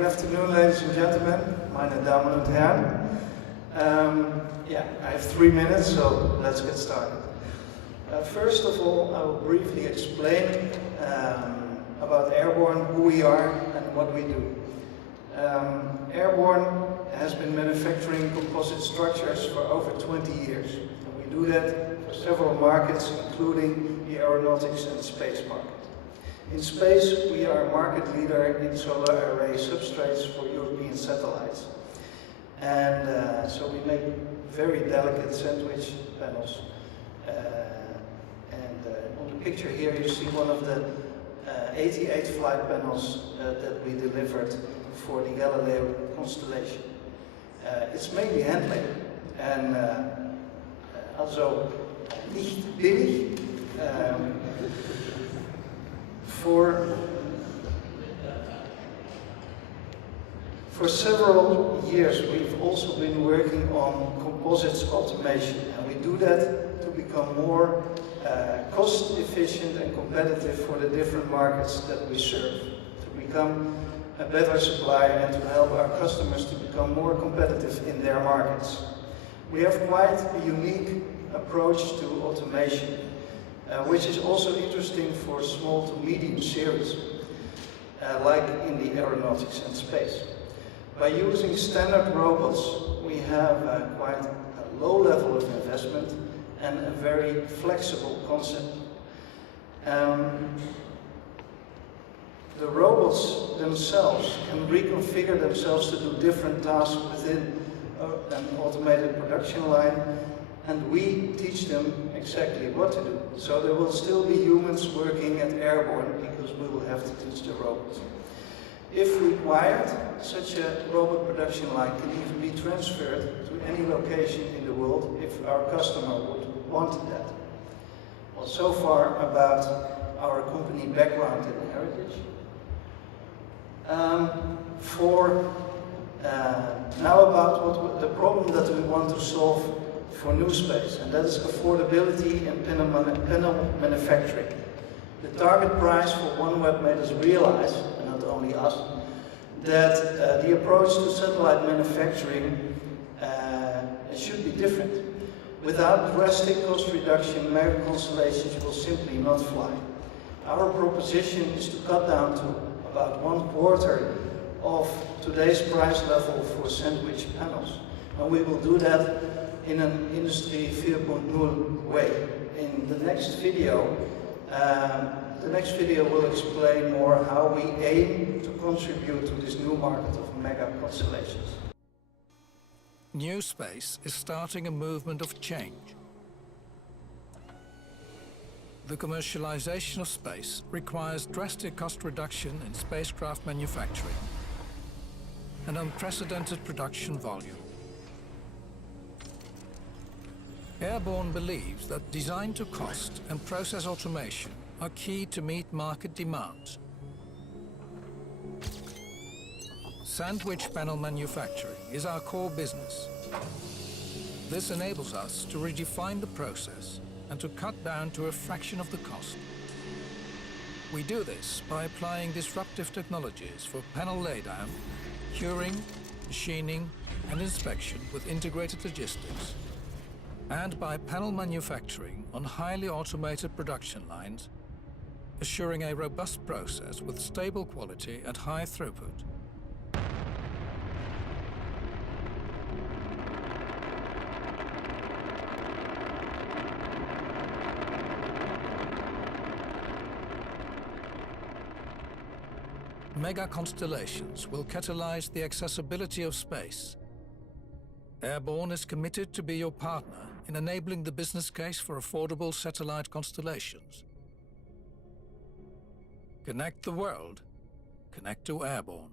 good afternoon, ladies and gentlemen. Meine Damen und Herren. I have 3 minutes, so let's get started. First of all, I will briefly explain about Airborne, who we are and what we do. Airborne has been manufacturing composite structures for over 20 years. And we do that for several markets, including the aeronautics and space market. In space, we are a market leader in solar array substrates for European satellites. And so we make very delicate sandwich panels. On the picture here you see one of the 88 flight panels that we delivered for the Galileo constellation. It's mainly handmade and also nicht billig. For several years we've also been working on composites automation, and we do that to become more cost efficient and competitive for the different markets that we serve, to become a better supplier and to help our customers to become more competitive in their markets. We have quite a unique approach to automation, which is also interesting for small to medium series, like in the aeronautics and space. By using standard robots, we have quite a low level of investment and a very flexible concept. The robots themselves can reconfigure themselves to do different tasks within an automated production line, and we teach them exactly what to do. So there will still be humans working at Airborne because we will have to teach the robots. If required, such a robot production line can even be transferred to any location in the world if our customer would want that. Well, so far about our company background and heritage. Now about the problem that we want to solve for INNOspace, and that is affordability and panel manufacturing. The target price for OneWeb made us realize, and not only us, that the approach to satellite manufacturing should be different. Without drastic cost reduction, mega constellations will simply not fly. Our proposition is to cut down to about 1/4 of today's price level for sandwich panels. And we will do that in an Industry 4.0 way. In the next video, will explain more how we aim to contribute to this new market of mega constellations. INNOspace is starting a movement of change. The commercialization of space requires drastic cost reduction in spacecraft manufacturing and unprecedented production volume. Airborne believes that design to cost and process automation are key to meet market demands. Sandwich panel manufacturing is our core business. This enables us to redefine the process and to cut down to a fraction of the cost. We do this by applying disruptive technologies for panel laydown, curing, machining, and inspection with integrated logistics, and by panel manufacturing on highly automated production lines, assuring a robust process with stable quality at high throughput. Mega constellations will catalyze the accessibility of space. Airborne is committed to be your partner in enabling the business case for affordable satellite constellations. Connect the world. Connect to Airborne.